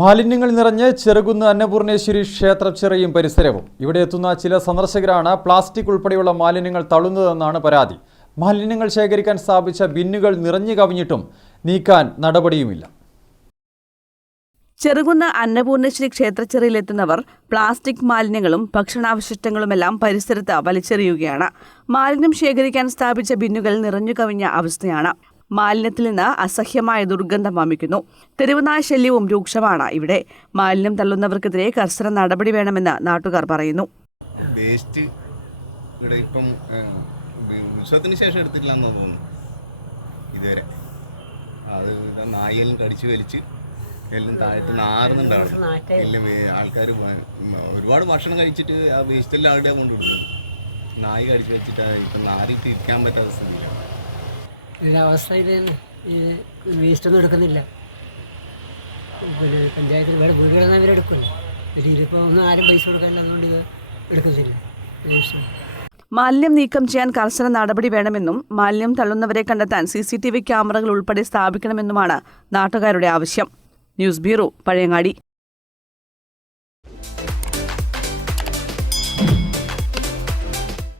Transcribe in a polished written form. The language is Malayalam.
മാലിന്യങ്ങൾ നിറഞ്ഞ് ചെറുകുന്ന് അന്നപൂർണേശ്വരി ക്ഷേത്രച്ചിറയും പരിസരവും. ഇവിടെ എത്തുന്ന ചില സന്ദർശകരാണ് പ്ലാസ്റ്റിക് ഉൾപ്പെടെയുള്ള മാലിന്യങ്ങൾ തള്ളുന്നതെന്നാണ് പരാതി. മാലിന്യങ്ങൾ ശേഖരിക്കാൻ സ്ഥാപിച്ച ബിന്നുകൾ നിറഞ്ഞു കവിഞ്ഞിട്ടും നീക്കാൻ നടപടിയുമില്ല. ചെറുകുന്ന് അന്നപൂർണേശ്വരി ക്ഷേത്രച്ചിറയിലെത്തുന്നവർ പ്ലാസ്റ്റിക് മാലിന്യങ്ങളും ഭക്ഷണാവശിഷ്ടങ്ങളുമെല്ലാം പരിസരത്ത് വലിച്ചെറിയുകയാണ്. മാലിന്യം ശേഖരിക്കാൻ സ്ഥാപിച്ച ബിന്നുകൾ നിറഞ്ഞു കവിഞ്ഞ അവസ്ഥയാണ്. മാലിന്യത്തിൽ നിന്ന് അസഹ്യമായ ദുർഗന്ധം വമിക്കുന്നു. തെരുവുനായ ശല്യവും രൂക്ഷമാണ് ഇവിടെ. മാലിന്യം തള്ളുന്നവർക്കെതിരെ കർശന നടപടി വേണമെന്ന് നാട്ടുകാർ പറയുന്നു. വേസ്റ്റ് ഇവിടെ ഇപ്പം ഉത്സവത്തിന് ശേഷം എടുത്തിട്ടില്ലെന്ന് തോന്നുന്നു. ഇതുവരെ അത് നായെല്ലാം കടിച്ചു വലിച്ച് എല്ലാം താഴത്ത് നാറുന്നുണ്ടാണ്. എല്ലാം ആൾക്കാർ ഒരുപാട് ഭക്ഷണം കഴിച്ചിട്ട് ആ വേസ്റ്റെല്ലാം അവിടെ കൊണ്ടുവിടുന്നു. നായ കടിച്ചു വെച്ചിട്ട് ഇപ്പം നാരിട്ട് ഇരിക്കാൻ പറ്റാത്ത സ്ഥിതിയിലാണ്. അവസ്ഥ ഇത് തന്നെ. ഈ വേസ്റ്റൊന്നും എടുക്കുന്നില്ല. പിന്നെ പഞ്ചായത്തിൽ ഇവിടെ വീടുകളെന്നാൽ ഇവരെടുക്കുമല്ലോ. ഇതിലിപ്പോൾ ഒന്നും ആരും പൈസ കൊടുക്കാനില്ല, അതുകൊണ്ട് ഇത് എടുക്കുന്നില്ല. മാലിന്യം നീക്കം ചെയ്യാൻ കർശന നടപടി വേണമെന്നും മാലിന്യം തള്ളുന്നവരെ കണ്ടെത്താൻ CCTV ക്യാമറകൾ ഉൾപ്പെടെ സ്ഥാപിക്കണമെന്നുമാണ് നാട്ടുകാരുടെ ആവശ്യം. News bureau, Pazhayangadi.